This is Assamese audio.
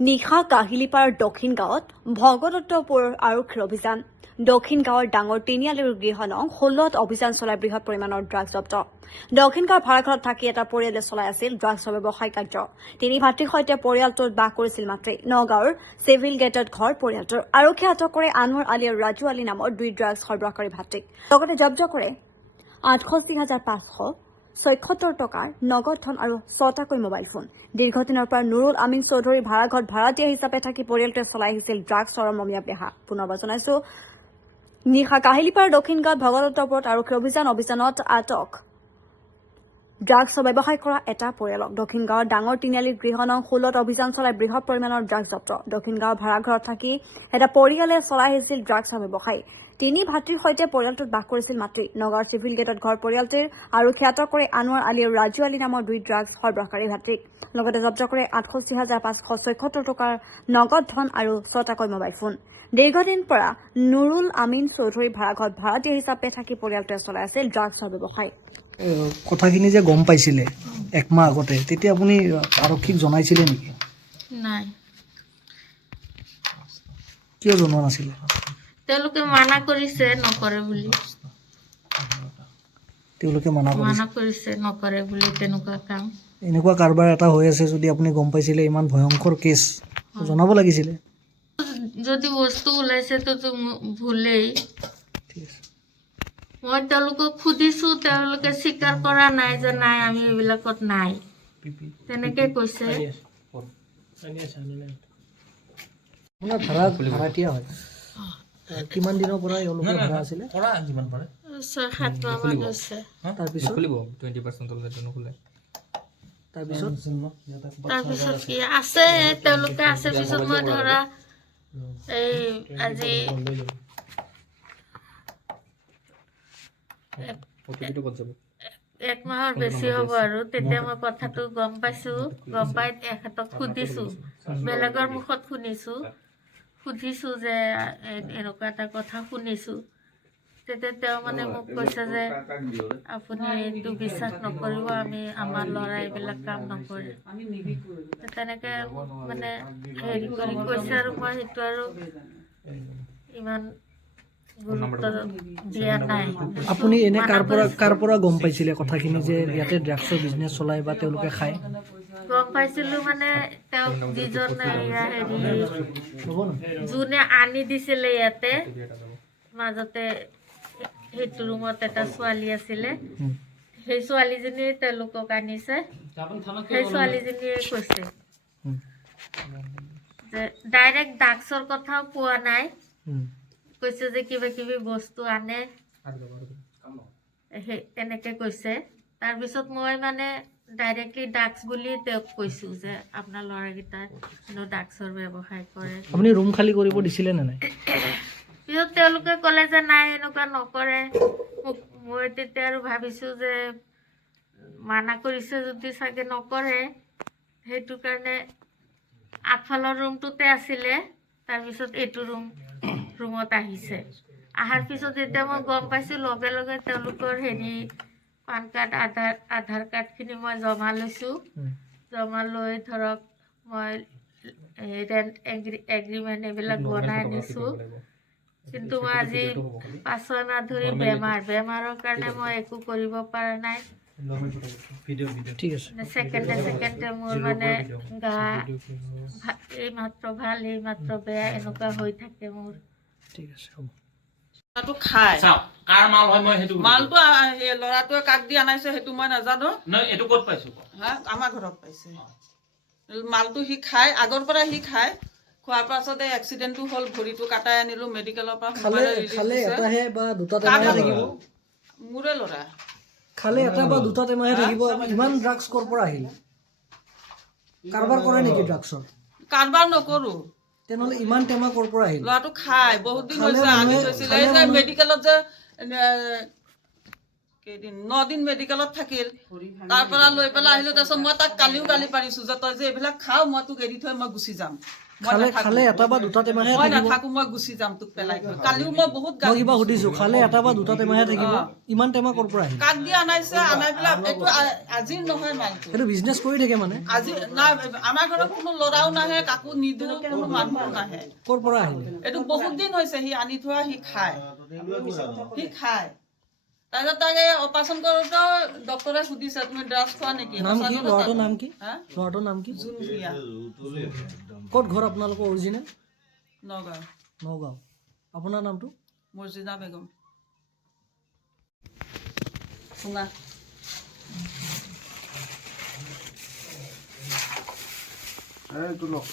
নিশা কাহিলিপাৰ দক্ষিণ গাঁৱত ভগদত্তপুৰ আৰক্ষীৰ অভিযান দক্ষিণ গাঁৱৰ ডাঙৰ তিনিআলিৰ গৃহ নং 16ত অভিযান চলাই বৃহৎ পৰিমাণৰ ড্ৰাগছ জব্দ দক্ষিণ গাঁৱৰ ভাড়াঘৰত থাকি এটা পৰিয়ালে চলাই আছিল ড্ৰাগছৰ ব্যৱসায় কাৰ্য তিনি ভাতৃৰ সৈতে পৰিয়ালটোত বাস কৰিছিল মাত্ৰে নগাঁৱৰ চিভিল গেটত ঘৰ পৰিয়ালটোৰ আৰক্ষীয়ে আটক কৰে আনোৱাৰ আলী আৰু ৰাজু আলী নামৰ দুই ড্ৰাগছ সৰবৰাহকাৰী ভাতৃক লগতে জব্দ কৰে 68,576 টকাৰ নগদ ধন আৰু 6টাকৈ মোবাইল ফোন দীৰ্ঘদিনৰ পৰা নুৰুল আমিন চৌধুৰী ভাড়াঘৰত ভাড়াতীয়া হিচাপে থাকি পৰিয়ালটোৱে চলাই আহিছিল ড্ৰাগছৰ মমীয়া বেহা পুনৰবাৰ জনাইছো নিশা কাহিলিপাৰ দক্ষিণ গাঁৱত ভগদত্তপুৰত আৰক্ষীৰ অভিযানত আটক ড্ৰাগছৰ ব্যৱসায় কৰা এটা পৰিয়ালক দক্ষিণ গাঁৱৰ ডাঙৰ তিনিআলিৰ গৃহ নং 16ত অভিযান চলাই বৃহৎ পৰিমাণৰ ড্ৰাগছ জব্দ দক্ষিণ গাঁৱৰ ভাড়াঘৰত থাকি এটা পৰিয়ালে চলাই আহিছিল ড্ৰাগছৰ ব্যৱসায় তিনি ভাতৃৰ সৈতে পৰিয়ালটোত বাস কৰিছিল মাতৃ নগাঁৱৰ চিভিল গেটত ঘৰ পৰিয়ালটিৰ আৰক্ষীয়ে আটক কৰে আনোৱাৰ আলী আৰু ৰাজু আলী নামৰ দুই ড্ৰাগছ সৰবৰাহকাৰী ভাতৃক লগতে জব্দ কৰে 68,576 টকাৰ নগদ ধন আৰু 6টাকৈ মোবাইল ফোন দীৰ্ঘদিন পৰা নুৰুল আমিন চৌধুৰী ভাড়াঘৰত ভাড়াতীয়া হিচাপে থাকি পৰিয়ালটোৱে চলাই আছিল ড্ৰাগছৰ ব্যৱসায় কথাখিনি যে গম পাইছিলে একমাহ আগতে তেতিয়া আপুনি আৰক্ষীক জনাইছিলে নেকি নাই কিয় জনোৱা নাছিলে তেওঁলোকে মানা কৰিছে নকৰে বুলি তেওঁলোকে মানা কৰিছে নকৰে বুলি তেনেকুৱা কাম এনেকুৱা কাৰবাৰ এটা হৈ আছে যদি আপুনি গম পাইছিলে ইমান ভয়ংকৰ কেছ জনাব লাগিছিলে যদি বস্তু ওলাইছে তো ভুলেই ঠিক আছে মই তেওঁলোকক সুধিছো তেওঁলোকে স্বীকাৰ কৰা নাই যে নাই আমি এইবিলাকত নাই তেনেকে কৈছে আপোনাৰ ভাড়াতীয়া হয় কিমান দিনৰ পৰা এওঁলোকে ভাড়া আছিলে 6-7 মাহ মান হৈছে তাৰপিছত কি আছে তেওঁলোকে আছে পিছত মই ধৰা এই আজি এক মাহৰ বেছি হ'ব আৰু তেতিয়া মই কথাটো গম পাইছো গম পাই এখেতক সুধিছো বেলেগৰ মুখত সুধিছো যে এনেকুৱা এটা কথা শুনিছো তেতিয়া তেওঁ মানে মোক কৈছে যে আপুনি এইটো বিশ্বাস নকৰিব আমি আমাৰ ল'ৰা এইবিলাক কাম নকৰে তেনেকে মানে হেৰি কৰি কৈছে আৰু মই সেইটো আৰু ইমান গুৰুত্ব দিয়া নাই আপুনি এনে কাৰ পৰা গম পাইছিলে কথাখিনি যে ইয়াতে ড্ৰাগছৰ বিজনেছ চলাই বা তেওঁলোকে খায় গম পাইছিলো মানে তেওঁ যিজন যোনে আনি দিছিলে ইয়াতে মাজতে সেইটো ৰুমত এটা ছোৱালী আছিলে সেই ছোৱালীজনীয়ে তেওঁলোকক আনিছে সেই ছোৱালীজনীয়ে কৈছে যে ডাইৰেক্ট ড্ৰাগছৰ কথাও কোৱা নাই কৈছে যে কিবা কিবি বস্তু আনে সেই তেনেকে কৈছে তাৰপিছত মই মানে ডাইৰেক্টলি ড্ৰাগছ বুলি তেওঁক কৈছো যে আপোনাৰ ল'ৰাকেইটাই ড্ৰাগছৰ ব্যৱসায় কৰে আপুনি ৰুম খালী কৰিব দিছিলে নে নাই পিছত তেওঁলোকে ক'লে যে নাই এনেকুৱা নকৰে মই তেতিয়া আৰু ভাবিছো যে মানা কৰিছে যদি চাগে নকৰে সেইটো কাৰণে আগফালৰ ৰুমটোতে আছিলে তাৰপিছত এইটো ৰুমত আহিছে অহাৰ পিছত যেতিয়া মই গম পাইছো লগে লগে তেওঁলোকৰ পান কাৰ্ড আধাৰ কাৰ্ডখিনি মই জমা লৈছো জমা লৈ ধৰক মই ৰেণ্ট এগ্ৰিমেণ্ট এইবিলাক বনাই আনিছো কিন্তু মই আজি 5-6 মাহ ধৰি বেমাৰৰ কাৰণে মই একো কৰিব পৰা নাই ঠিক আছে ছেকেণ্ডে মোৰ মানে গা এইমাত্ৰ ভাল এইমাত্ৰ বেয়া এনেকুৱা হৈ থাকে মোৰ ঠিক আছে হ'ব ল'ৰাটো খায় কাৰ মাল হয় মই সেইটো মালটো ল'ৰাটোৱে কাক দি আনাইছে সেইটো মই নাজানো নহয় এইটো ক'ত পাইছো হা আমাৰ ঘৰত পাইছে মালটো সি খায় আগৰ পৰা সি খায় খোৱাৰ পাছতে এক্সিডেণ্টটো হ'ল ভৰিটো কাটাই আনিলো মেডিকেলৰ পৰা খালে এটাহে বা দুটা টেমাহে থাকিব মোৰে ল'ৰা খালে এটা বা দুটা টেমাহে থাকিব ইমান ড্ৰাগছ ক'ৰ পৰা আহিল কাৰবাৰ কৰে নেকি ড্ৰাগছৰ কাৰবাৰ নকৰো তেনেহ'লে ইমান টেমা ক'ৰ পৰা আহিল ল'ৰাটো খায় বহুত দিন হৈছে আনি থৈছিলে এই যে মেডিকেলত যে কেইদিন 9 দিন মেডিকেলত থাকিল তাৰ পৰা লৈ পেলাই আহিলো তাৰপিছত মই তাক কালিও গালি পাৰিছো যে তই যে এইবিলাক খাও মই তোক এৰি থৈ মই গুচি যাম খালে এটা বা দুটা টেমাহে মই থাকিব নাথাকো মই গুচি যাম তোক পেলাই থৈ কালিও মই বহুত মই গালি কিবা সুধিছো খালে এটা বা দুটা টেমাহে থাকিব ইমান টেমা ক'ৰ পৰা আহিল কাক দি আনাইছে আনাই পেলাই এইটো আজিৰ নহয় মালটো সেইটো বিজনেছ কৰি থাকে মানে আজি নাই আমাৰ ঘৰত কোনো ল'ৰাও নাহে কাকো নিদিওঁ কোনো মানুহো নাহে ক'ৰ পৰা আহিলে এইটো বহুত দিন হৈছে সি আনি থোৱা সি খায় তাৰপিছত তাকে অপাৰেশ্যন কৰোঁতেও ডক্টৰে সুধিছে তুমি ড্ৰাগছ খোৱা নেকি নাম কি ল'ৰাটোৰ নাম কি হা ল'ৰাটোৰ নাম কি জোন ভূঞা ক'ত ঘৰ আপোনালোকৰ অৰিজিনেল নগাঁও নগাঁও আপোনাৰ নামটো মৰ্জিনা বেগম শুনা এইটো লওক